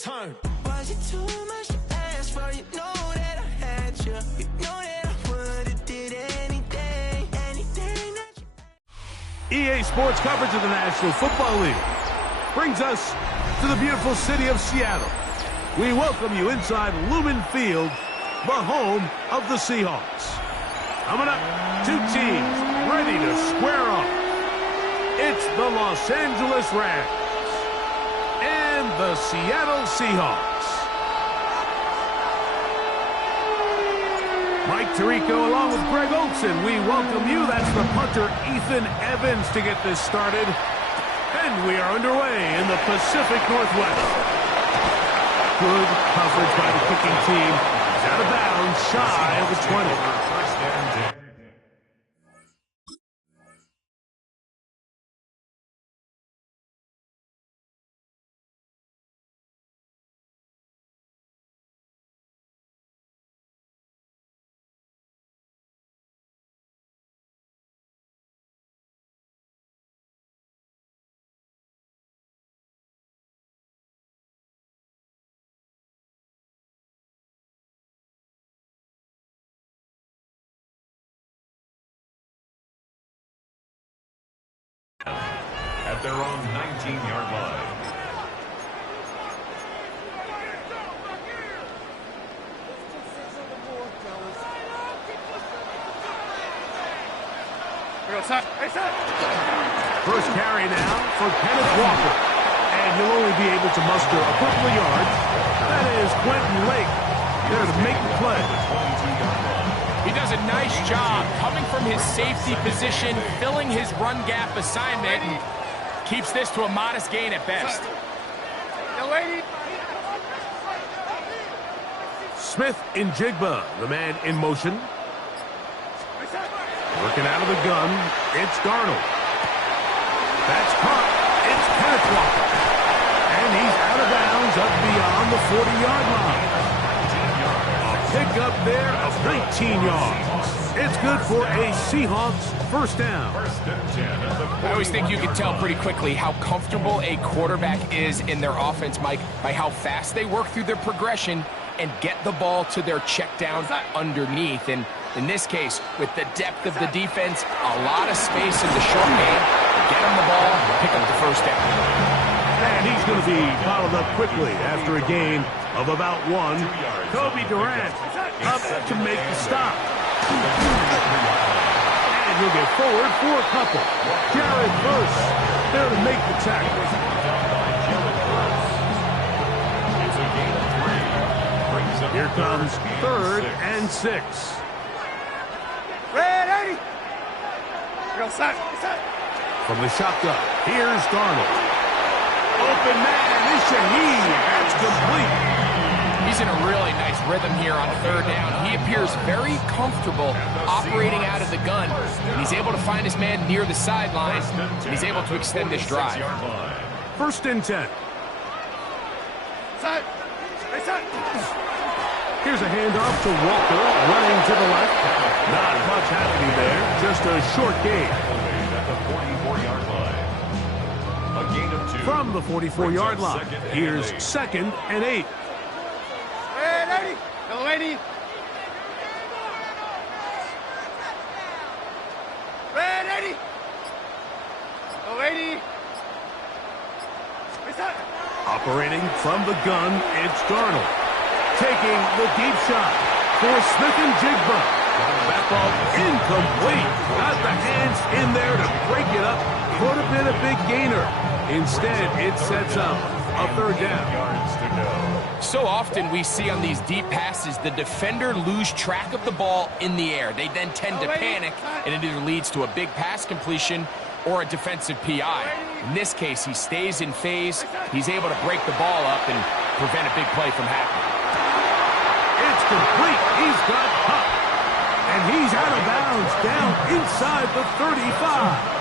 return. Was it too much to ask for? You know that I had you. You know that I would've did anything that you... EA Sports coverage of the National Football League brings us to the beautiful city of Seattle. We welcome you inside Lumen Field, the home of the Seahawks. Coming up, two teams ready to square off. It's the Los Angeles Rams and the Seattle Seahawks. Mike Tirico along with Greg Olson, we welcome you. That's the punter Ethan Evans to get this started. And we are underway in the Pacific Northwest. Good coverage by the kicking team. He's out of bounds, shy of the 20. First and 10. At their own 19-yard line. First carry now for Kenneth Walker. And he'll only be able to muster a couple of yards. That is Quentin Lake there to make the play. He does a nice job coming from his safety position, filling his run gap assignment, and keeps this to a modest gain at best. Smith in Jigba, the man in motion. Working out of the gun, it's Darnold. That's caught. It's Kenneth Walker. And he's out of bounds up beyond the 40-yard line. Pick up there of 19 yards. It's good for a Seahawks first down. I always think you can tell pretty quickly how comfortable a quarterback is in their offense, Mike, by how fast they work through their progression and get the ball to their check down underneath. And in this case, with the depth of the defense, a lot of space in the short game, get him the ball, pick up the first down. And he's going to be bottled up quickly after a gain of about 1. Kobe Durant up to make the stop. And he'll get forward for a couple. Jared Verse there to make the tackle. Here comes 3rd and 6. Ready! From the shotgun, here's Darnold. Open man is Shaheed. That's complete. He's in a really nice rhythm here on 3rd down. He appears very comfortable operating out of the gun. And he's able to find his man near the sideline. And he's able to extend this drive. 1st and 10. Here's a handoff to Walker, running to the left. Not much happening there, just a short gain. At the 44-yard line. A gain of 2. From the 44-yard line, here's 2nd and 8. Ready! Go, lady! Ready! Go, lady! Operating from the gun, it's Darnold. Taking the deep shot for Smith and Jigba. That ball incomplete. Got the hands in there to break it up. Could have been a big gainer. Instead, it sets up a 3rd down. So often we see on these deep passes, the defender lose track of the ball in the air. They then tend to panic, and it either leads to a big pass completion or a defensive PI. In this case, he stays in phase. He's able to break the ball up and prevent a big play from happening. It's complete. He's got Huck. And he's out of bounds down inside the 35.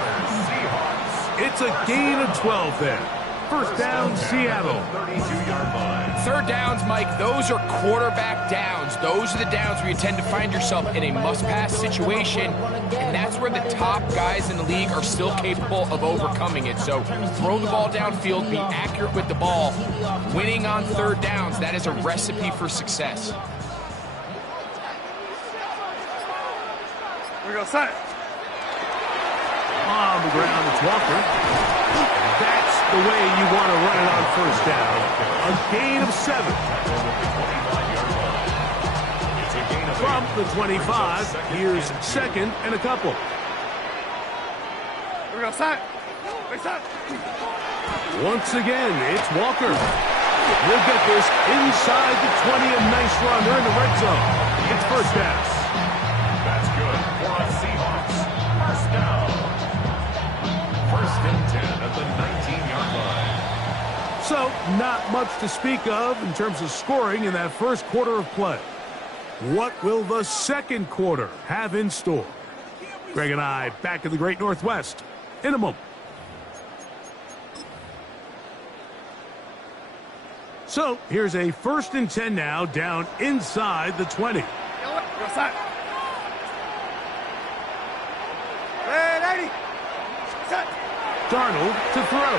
It's a gain of 12 there. First down, Seattle. 32-yard line. Third downs, Mike, those are quarterback downs. Those are the downs where you tend to find yourself in a must-pass situation, and that's where the top guys in the league are still capable of overcoming it. So throw the ball downfield, be accurate with the ball. Winning on third downs, that is a recipe for success. Here we go, set. On the ground, it's Walker. That's the way you want to run it on first down. A gain of 7. From the 25, here's second and a couple. Here we go, set. Wait, set. Once again, it's Walker. He'll get this inside the 20, a nice run. They're in the red zone. It's first down. That's good for a Seahawks. First down. First and 10 at the 19-yard line. So, not much to speak of in terms of scoring in that first quarter of play. What will the second quarter have in store? Greg and I back in the Great Northwest in a moment. So, here's a first and 10 now down inside the 20. Go set. Ready. Set. Darnold to throw.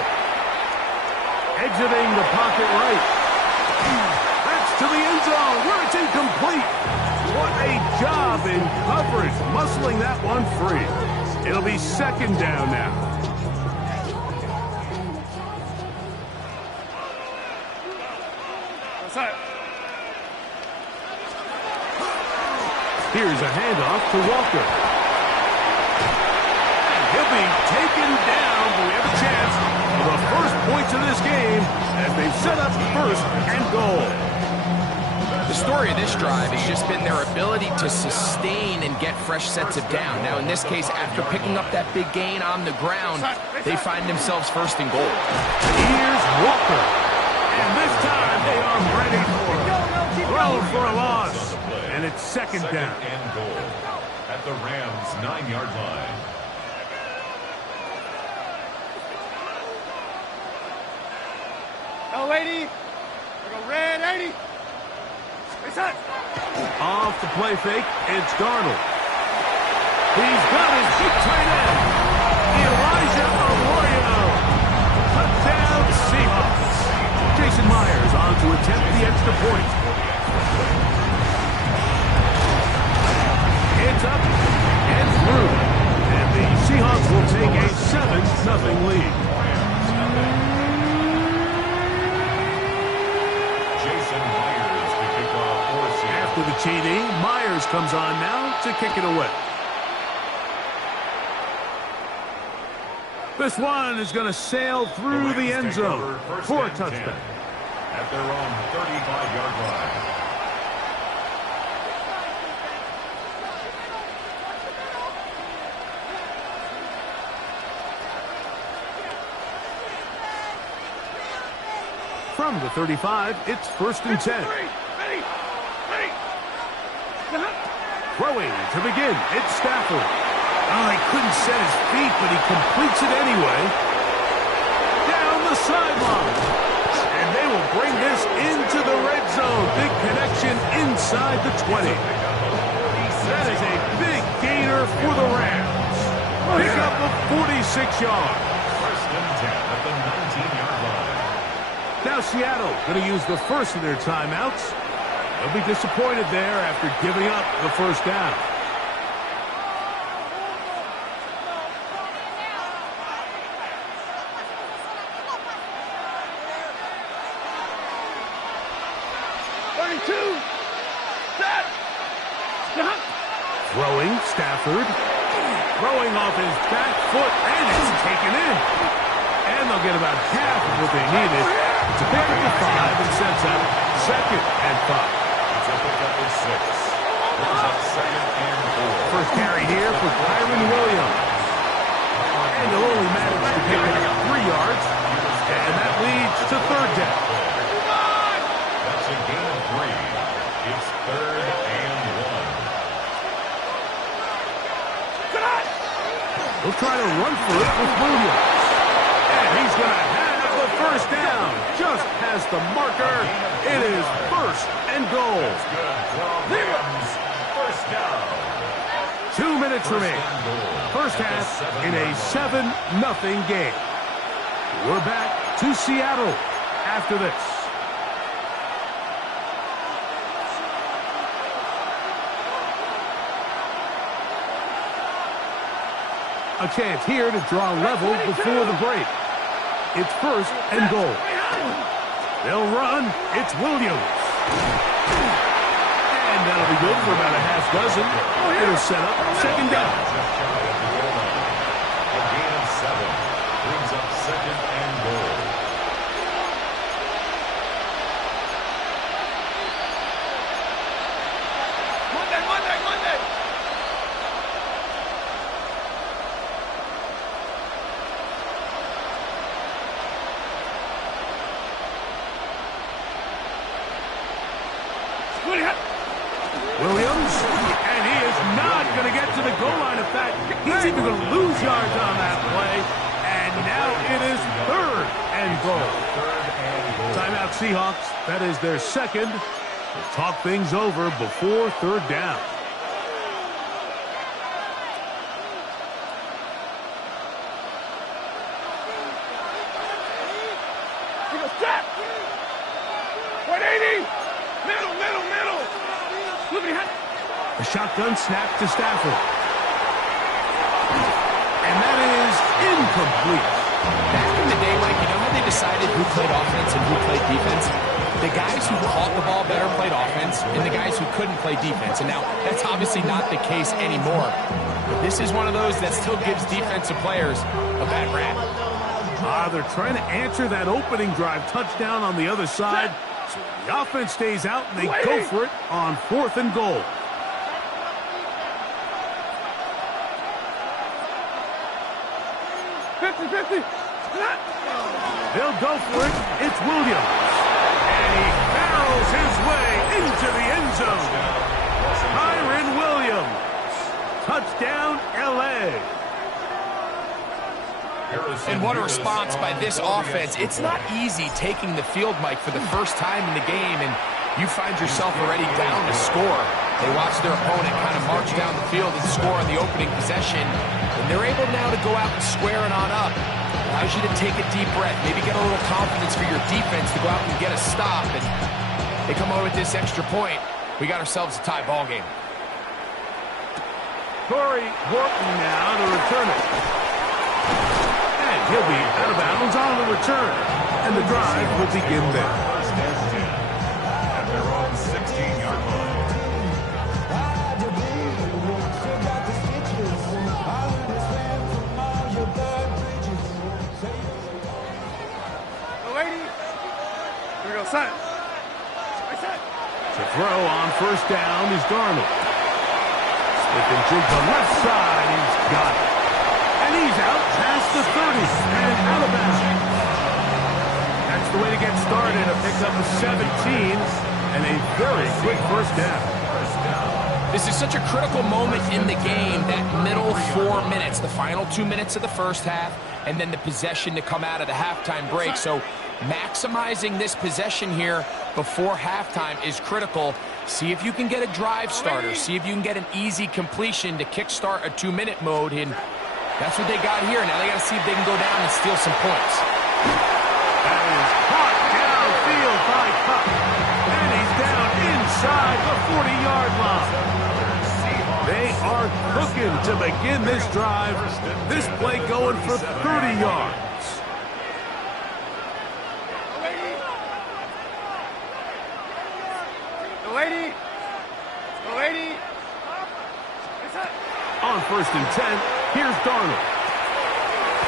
Exiting the pocket right. That's to the end zone where it's incomplete. What a job in coverage, muscling that one free. It'll be second down now. Go set. Here's a handoff to Walker. He'll be taken down, but we have a chance for the first points of this game as they've set up first and goal. The story of this drive has just been their ability to sustain and get fresh sets of down. Now, in this case, after picking up that big gain on the ground, they find themselves first and goal. Here's Walker. And this time they are ready for it. Throw for a loss. And it's second down. And goal at the Rams' 9-yard line. Go, lady. We go red, 80. Wait, set. Off the play fake, it's Darnold. He's got his big tight end. Elijah Arroyo. Touchdown Seahawks. Jason Myers on to attempt the extra point. It's up and through. And the Seahawks will take a 7-0 lead. Jason Myers to kick off for Seattle. After the TD, Myers comes on now to kick it away. This one is going to sail through the end zone for a touchdown. At their own 35-yard line. From the 35, it's first and 10. Ready. Throwing to begin, it's Stafford. Oh, he couldn't set his feet, but he completes it anyway. Down the sideline. And they will bring this into the red zone. Big connection inside the 20. That is a big gainer for the Rams. Pick up of 46 yards. First and 10 at the 19-yard line. Now Seattle going to use the first of their timeouts. They'll be disappointed there after giving up the first down. Throwing, Stafford. Throwing off his back foot, and it's taken in. And they'll get about half of what they needed to pick up the 5 and sets up second and 5. It's a pickup of 6. Brings up second and 4. First carry here for Kyron Williams. And he'll only manage to pick up 3 yards. And that leads to third down. That's a gain of 3. It's third and 1. He'll try to run for it with Williams. And he's going to have the first down, just past the marker. It is 1st and goal. Williams, first down. 2 minutes remain. First half in a 7-0 game. We're back to Seattle after this. A chance here to draw level before the break. It's 1st and goal. They'll run. It's Williams. And that'll be good for about a half dozen. It'll set up 2nd down. A gain of 7 brings up 2nd and goal. Monday. Williams, and he is not going to get to the goal line. In fact, he's even going to lose yards on that play. And now it is 3rd and goal. Timeout Seahawks. That is their 2nd. We'll talk things over before 3rd down. Step! 180! Middle! A shotgun snap to Stafford. And that is incomplete. Back in the day, Mike, you know how they decided who played offense and who played defense? The guys who caught the ball better played offense, and the guys who couldn't play defense. And now, that's obviously not the case anymore. But this is one of those that still gives defensive players a bad rap. They're trying to answer that opening drive touchdown on the other side. So the offense stays out, and they go for it on 4th and goal. They'll go for it. It's Williams. And he barrels his way into the end zone. Kyron Williams. Touchdown, L.A. And what a response by this offense. It's not easy taking the field, Mike, for the first time in the game, and you find yourself already down to score. They watch their opponent kind of march down the field and score on the opening possession, and they're able now to go out and square it on up. Allows you to take a deep breath, maybe get a little confidence for your defense to go out and get a stop, and they come away with this extra point. We got ourselves a tie ball game. Corey Horton now to return it. He'll be out of bounds on the return, and the drive will begin there. 1st and 10 at their own 16-yard line. Lady. Here we go, son. To throw on 1st down is Darnold. Smith and jig to left side. He's got it. And he's out past the 30 and out of bounds. That's the way to get started. A pickup of 17 and a very quick 1st down. This is such a critical moment in the game, that middle 4 minutes, the final 2 minutes of the first half, and then the possession to come out of the halftime break. So maximizing this possession here before halftime is critical. See if you can get a drive starter. See if you can get an easy completion to kickstart a 2-minute mode. And that's what they got here. Now they got to see if they can go down and steal some points. That is caught downfield by Cup. And he's down inside the 40-yard line. They are cooking to begin this drive. This play going for 30 yards. The lady. On 1st and 10, here's Darnold.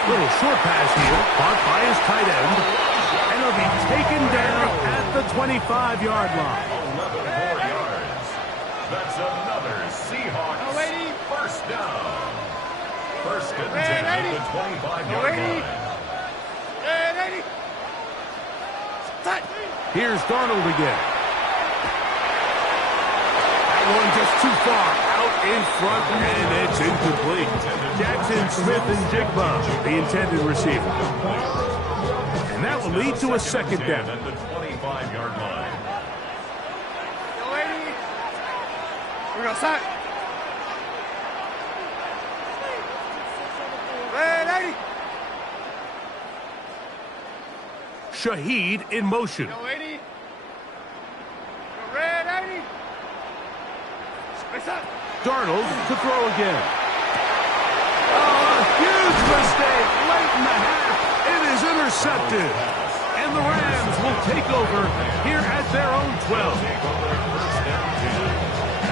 Little short pass here, caught by his tight end. And he'll be taken down at the 25-yard line. 11 more yards. That's another Seahawks 1st down. 1st and 10 at the 25-yard line. Here's Darnold again. That one just too far out in front, and it's incomplete. Jackson Smith and Jigba, the intended receiver. And And that will lead to a second down. At the 25-yard line. Yo, 80. We're going to sack. Red 80. Shaheed in motion. Yo, 80. Yo, red 80. Space up. Darnold to throw again. Oh, a huge mistake late in the half. It is intercepted. And the Rams will take over here at their own 12.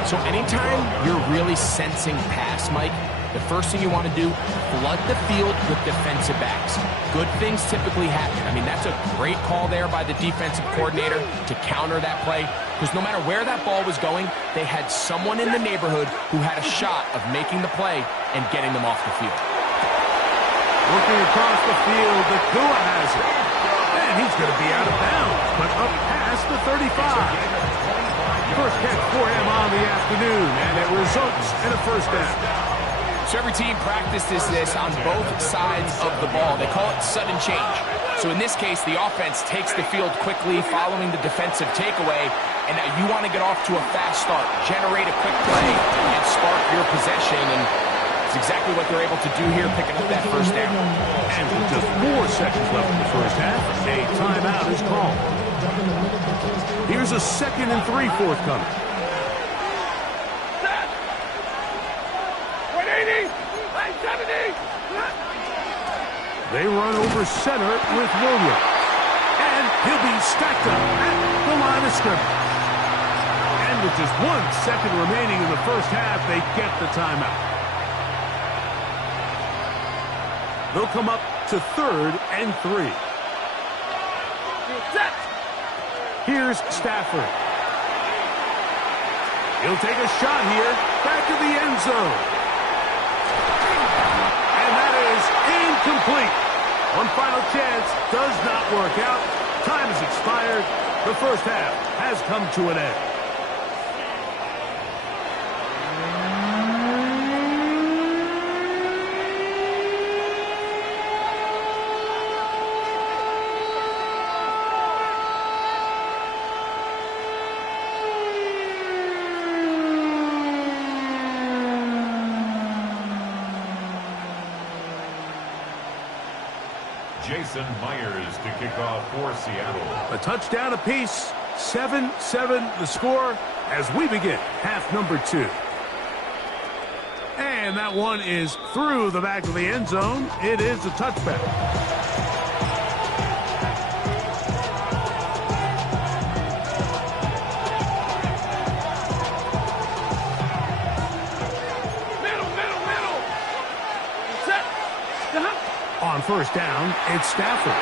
So anytime you're really sensing pass, Mike, the first thing you want to do, flood the field with defensive backs. Good things typically happen. I mean, that's a great call there by the defensive coordinator to counter that play, because no matter where that ball was going, they had someone in the neighborhood who had a shot of making the play and getting them off the field. Looking across the field, the Kua has it. And he's going to be out of bounds, but up past the 35. First catch for him on the afternoon, and it results in a first down. So every team practices this on both sides of the ball. They call it sudden change. So in this case, the offense takes the field quickly following the defensive takeaway, and now you want to get off to a fast start, generate a quick play, and spark your possession, and it's exactly what they're able to do here, picking up that first down. And with just 4 seconds left in the first half, a timeout is called. Here's a 2nd and 3 forthcoming. 180. 70. They run over center with Williams. And he'll be stacked up at the line of scrimmage. And with just 1 second remaining in the first half, they get the timeout. They'll come up to 3rd and 3. Here's Stafford. He'll take a shot here, back to the end zone. And that is incomplete. One final chance does not work out. Time has expired. The first half has come to an end. Jason Myers to kick off for Seattle. A touchdown apiece, 7-7 the score as we begin half number 2. And that one is through the back of the end zone. It is a touchback. On first down, it's Stafford.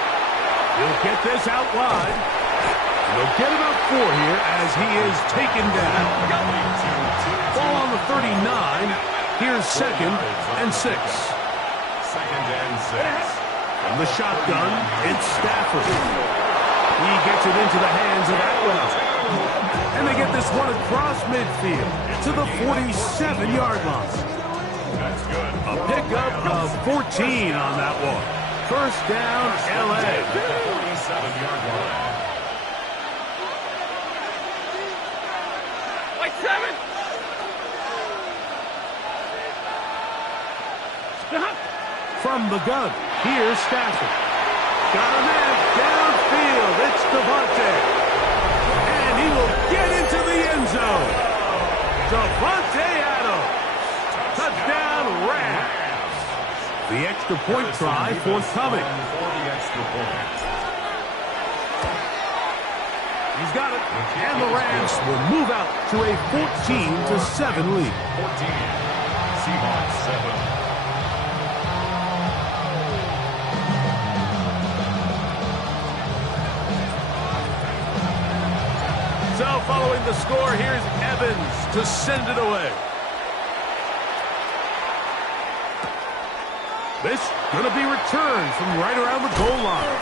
He'll get this out wide. He'll get about 4 here as he is taken down. Ball on the 39. Here's 2nd and 6. 2nd and 6. From the shotgun, it's Stafford. He gets it into the hands of Atwell. And they get this one across midfield to the 47-yard line. That's good. A pickup of 14 on that one. First down, L.A. 47-yard line. Like 7. From the gun, here's Stafford. Got a man downfield. It's Devontae. And he will get into the end zone. Devontae Adams. Touchdown, Rams. The extra point try forthcoming. For the extra point. He's got it. And the Rams will move out to a 14-7 lead. 14. Seahawks 7. So following the score, here's Evans to send it away. This going to be returned from right around the goal line.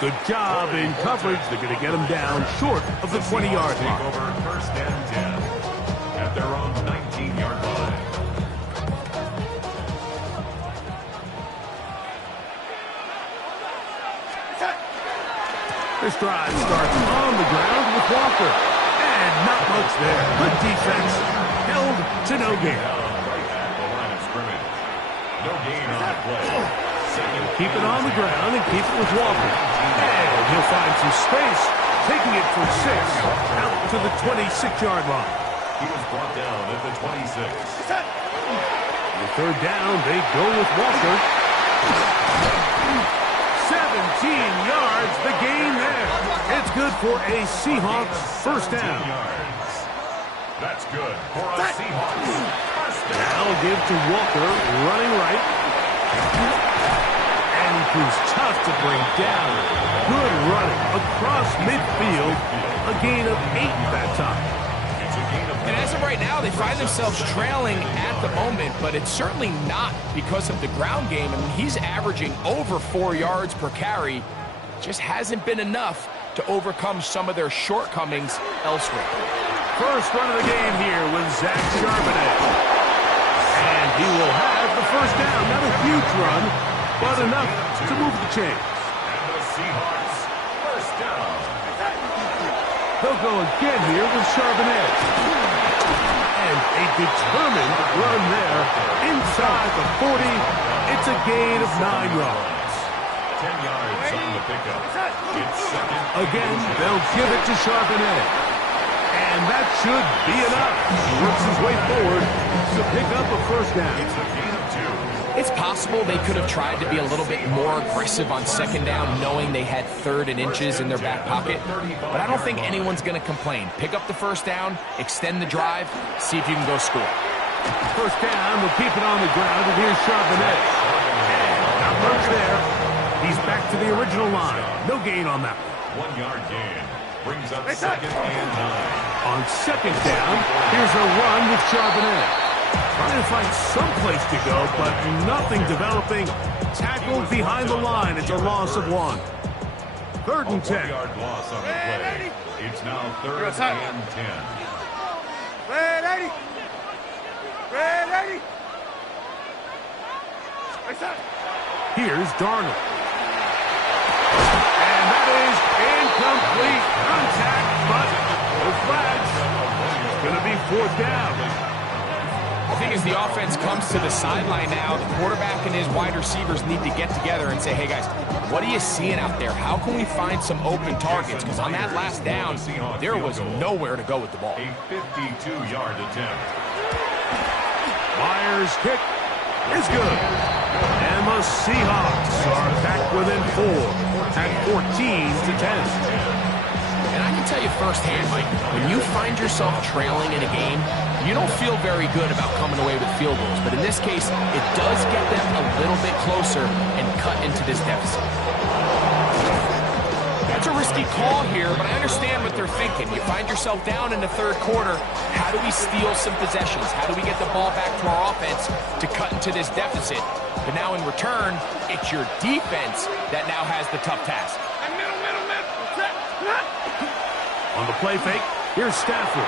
Good job in coverage. They're going to get him down short of the 20-yard line. Take over first and 10 at their own 19-yard line. This drive starts on the ground with Walker. And not much there. Good defense. Held to no gain. Right at the line of scrimmage. No gain on the play. Keep it on the ground and keep it with Walker. And he'll find some space, taking it for 6 out to the 26-yard line. He was brought down at the 26. The third down, they go with Walker. 17 yards, the gain there. It's good for a Seahawks first down. That's good for a Seahawks first down. Now give to Walker, running right. And he proves tough to bring down. Good running across midfield. A gain of 8 that time. And as of right now, they find themselves trailing at the moment, but it's certainly not because of the ground game. I mean, he's averaging over 4 yards per carry. Just hasn't been enough to overcome some of their shortcomings elsewhere. First run of the game here with Zach Charbonnet. And he will have the first down. Not a huge run, but enough to move the chains. And the Seahawks first down. They'll go again here with Charbonnet. And a determined run there inside the 40. It's a gain of 9 yards. 10 yards on the pickup. It's second. Again, they'll give it to Charbonnet. And that should be enough. He works his way forward to pick up a first down. It's a gain of 2. It's possible they could have tried to be a little bit more aggressive on second down, knowing they had 3rd and inches in their back pocket. But I don't think anyone's going to complain. Pick up the first down, extend the drive, see if you can go score. First down, we'll keep it on the ground, and here's Charbonnet. And not much there. He's back to the original line. No gain on that. 1 yard gain. Brings up second and 9. On second down, here's a run with Charbonnet. Trying to find some place to go, but nothing developing. Tackled behind the line. It's a loss of 1. 3rd and 10. 4-yard loss on the play. It's now 3rd and 10. Red 80. Red 80. Here's Darnold. And that is incomplete contact, but the flags. It's going to be 4th down. I think as the offense comes to the sideline now, the quarterback and his wide receivers need to get together and say, hey guys, what are you seeing out there? How can we find some open targets? Because on that last down, there was nowhere to go with the ball. A 52-yard attempt. Myers' kick is good. And the Seahawks are back within 4 at 14-10. And I can tell you firsthand, Mike, when you find yourself trailing in a game, you don't feel very good about coming away with field goals. But in this case, it does get them a little bit closer and cut into this deficit. That's a risky call here, but I understand what they're thinking. You find yourself down in the 3rd quarter. How do we steal some possessions? How do we get the ball back to our offense to cut into this deficit? But now in return, it's your defense that now has the tough task. On the play fake, here's Stafford.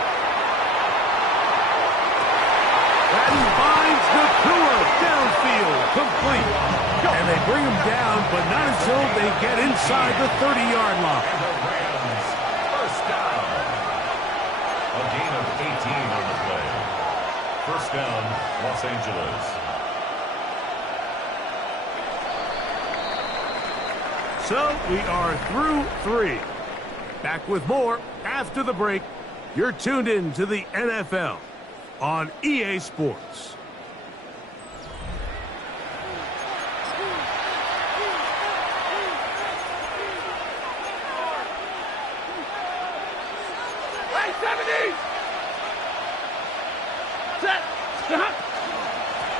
And finds Nakua downfield, complete. And they bring him down, but not until they get inside the 30-yard line. And the Rams first down. A gain of 18 on the play. First down, Los Angeles. So we are through 3. Back with more after the break. You're tuned in to the NFL on EA Sports.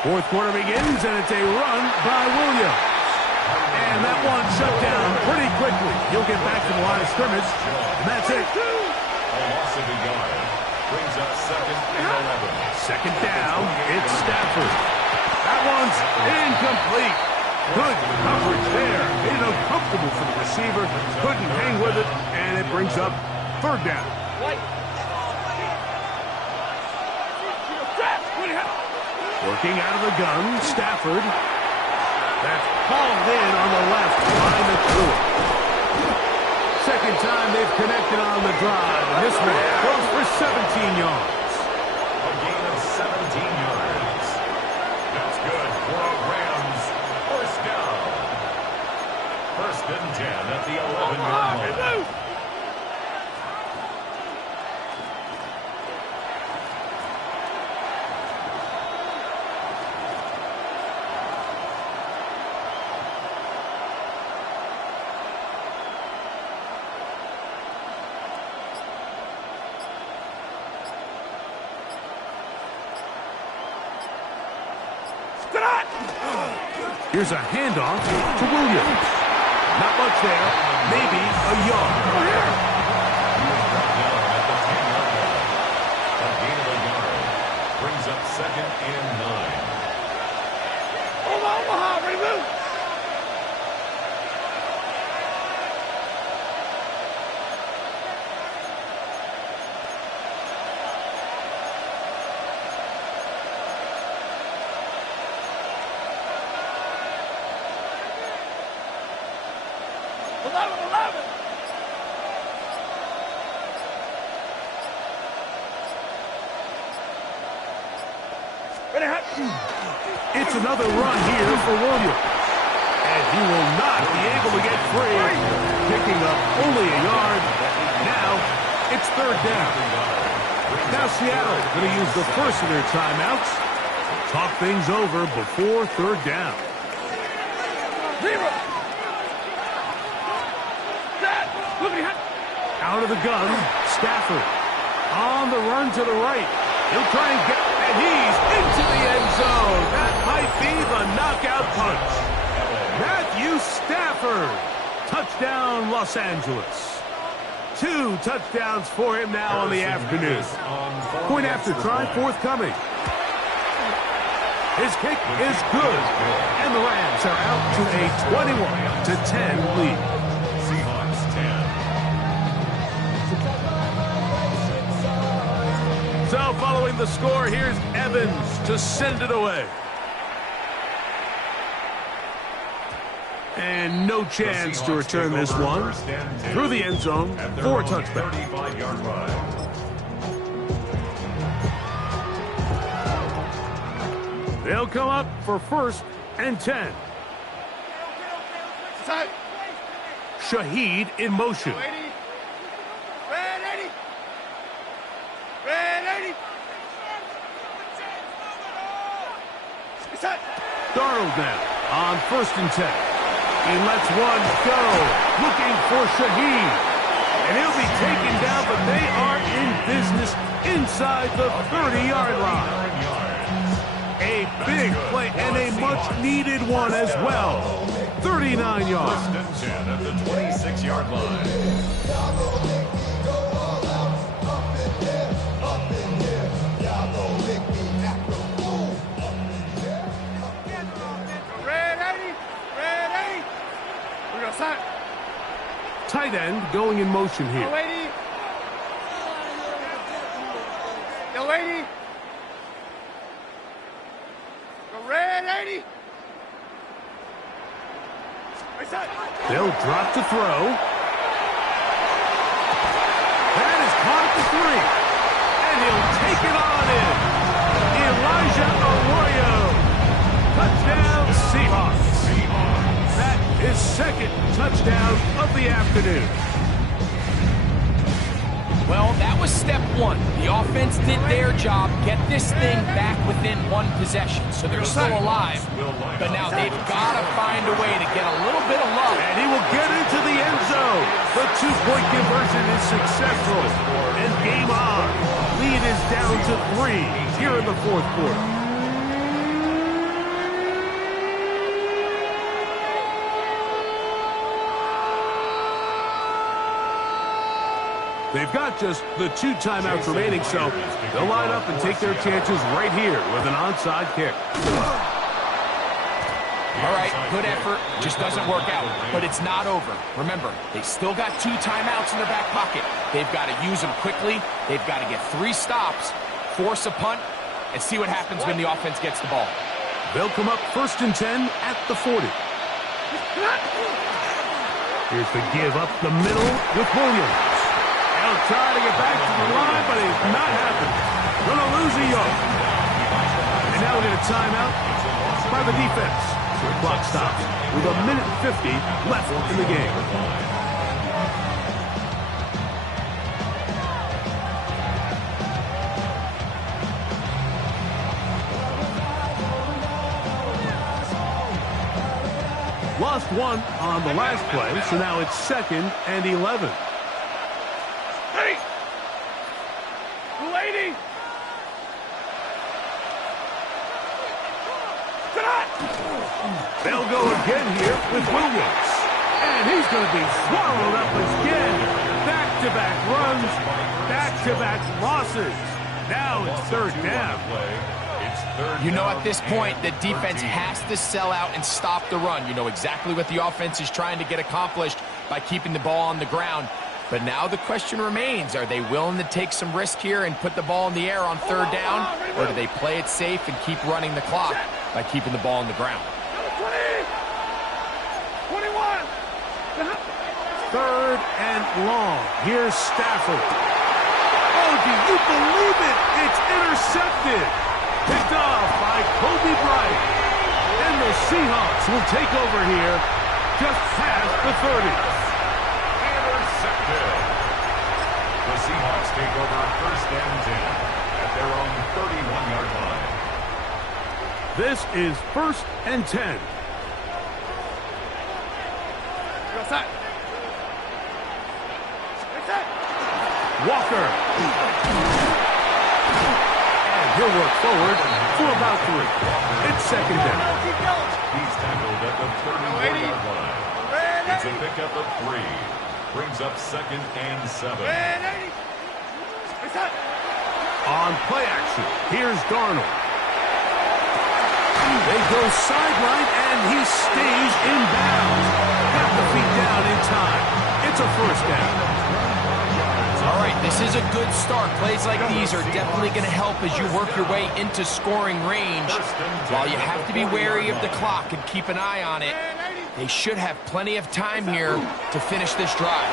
Fourth quarter begins, and it's a run by Williams. And that one shut down pretty quickly. He'll get back to the line of scrimmage, and that's it. A loss of a yard. Brings up second and 11. Second down, it's Stafford. That one's incomplete. Good coverage there. Made it uncomfortable for the receiver. Couldn't hang with it, and it brings up 3rd down. Working out of the gun, Stafford. That's hauled in on the left by Nakua. second time they've connected on the drive, and this one goes for 17 yards. A gain of 17 yards. That's good for a Rams first down. First and 10 at the 11-yard line. Here's a handoff to Williams. Not much there. Maybe a yard. A gain of a yard brings up second and 9. Omaha, ready, move. It's another run here for Williams. And he will not be able to get free. Picking up only a yard. Now it's third down. Now Seattle going to use the first of their timeouts. Talk things over before third down. Out of the gun, Stafford. On the run to the right. He'll try and get, and he's into the end zone. That might be the knockout punch. Matthew Stafford. Touchdown, Los Angeles. 2 touchdowns for him now on the afternoon. Point after try forthcoming. His kick is good. And the Rams are out to a 21-10 lead. Seahawks 10. So following the score, here's Evans to send it away. And no chance to return this one. Through the end zone for a touchback. 35-yard run. They'll come up for first and 10. Shaheed in motion. Darnold now on first and 10. He lets one go, looking for Shaheed. And he'll be taken down, but they are in business inside the 30-yard line. A big play and a much-needed one as well. 39 yards. First and 10 at the 26-yard line. Tight end going in motion here. Yo, lady. Go red 80. They'll drop to throw. That is caught at the 3. And he'll take it on in. Elijah Arroyo. Touchdown, Seahawks. That is second touchdown of the afternoon. Well, that was step one. The offense did their job, get this thing back within one possession, so they're still alive. But now they've got to find a way to get a little bit of love. And he will get into the end zone. The 2-point conversion is successful. And game on. Lead is down to 3 here in the fourth quarter. They've got just the 2 timeouts remaining, so they'll line up and take their chances right here with an onside kick. All right, good effort. Just doesn't work out. But it's not over. Remember, they still got 2 timeouts in their back pocket. They've got to use them quickly. They've got to get 3 stops, force a punt, and see what happens when the offense gets the ball. They'll come up first and 10 at the 40. Here's the give up the middle with Williams. He'll try to get back to the line, but it's not happening. Going to lose a yard. And now we get a timeout by the defense. So the clock stops with 1:50 left in the game. Lost one on the last play, so now it's 2nd and 11. Hey! 280! They'll go again here with Williams. And he's going to be swallowed up again. Back-to-back runs, back-to-back losses. Now it's 3rd down. You know, at this point, the defense has to sell out and stop the run. You know exactly what the offense is trying to get accomplished by keeping the ball on the ground. But now the question remains, are they willing to take some risk here and put the ball in the air on 3rd down? Or do they play it safe and keep running the clock by keeping the ball on the ground? 21! 3rd and long. Here's Stafford. Oh, do you believe it? It's intercepted. Picked off by Kobe Bryant. And the Seahawks will take over here just past the 30. Intercepted. The Seahawks take over 1st and 10 at their own 31-yard line. This is 1st and 10. Walker. And he'll work forward for about 3. It's 2nd down. He's tackled at the 31-yard line. It's a pickup of 3. Brings up 2nd and 7. On play action, here's Darnold. They go sideline, and he stays in bounds. Got the feet down in time. It's a 1st down. All right, this is a good start. Plays like these are definitely going to help as you work your way into scoring range. While you have to be wary of the clock and keep an eye on it, they should have plenty of time here to finish this drive.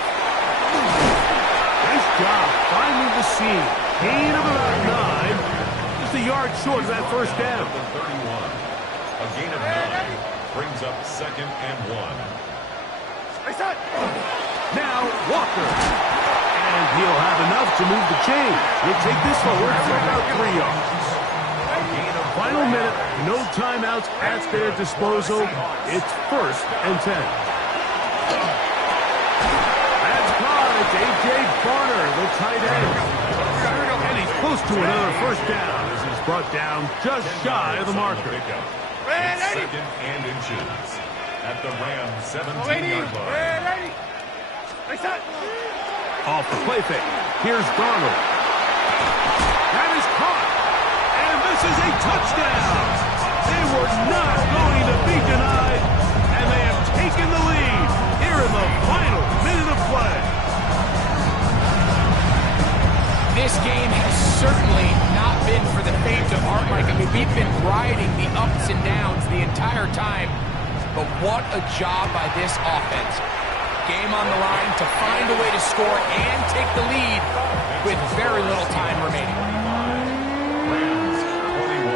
Nice job finding the seam. Gain of about 9. Just a yard short of that 1st down. 31. A gain of 9 brings up 2nd and 1. Now Walker. And he'll have enough to move the chain. He'll take this forward for about 3 yards. Final minute, no timeouts at their disposal. It's 1st and 10. That's caught. It's A.J. Barner, the tight end. And he's close to another 1st down as he's brought down just shy of the marker. It's 2nd and inches at the Rams 17-yard line. Off the play fake. Here's Darnold. That is caught. And this is a touchdown. They were not going to be denied. And they have taken the lead here in the final minute of play. This game has certainly not been for the faint of heart, Mike. I mean, we've been riding the ups and downs the entire time. But what a job by this offense. Game on the line to find a way to score and take the lead with very little time remaining. Rams 21.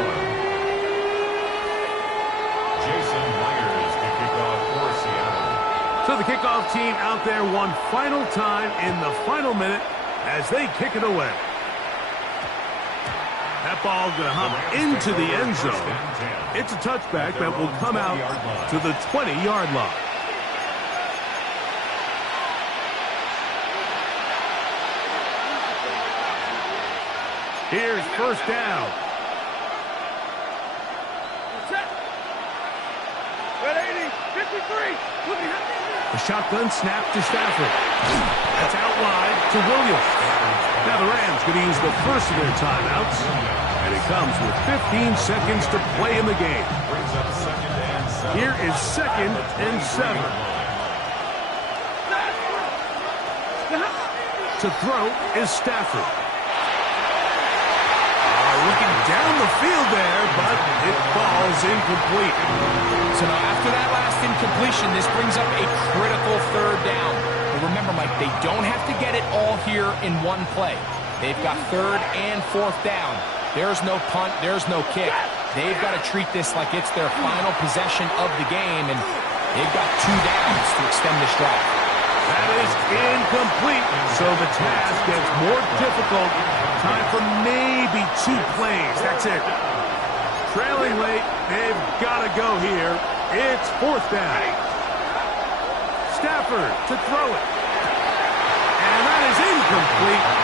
Jason Myers to kick off for Seattle. So the kickoff team out there one final time in the final minute as they kick it away. That ball going to hop into the end zone. It's a touchback that will come out to the 20-yard line. Here's 1st down. The shotgun snap to Stafford. That's out wide to Williams. Now the Rams going to use the first of their timeouts. And it comes with 15 seconds to play in the game. Here is 2nd and 7. To throw is Stafford. looking down the field there, but it falls incomplete. So now after that last incompletion, this brings up a critical third down. But remember, Mike, they don't have to get it all here in one play. They've got third and fourth down. There's no punt, there's no kick. They've got to treat this like it's their final possession of the game, and they've got 2 downs to extend this drive. That is incomplete, so the task gets more difficult. Time for maybe 2 plays. That's it. Trailing late, they've got to go here. It's 4th down. Stafford to throw it. And that is incomplete.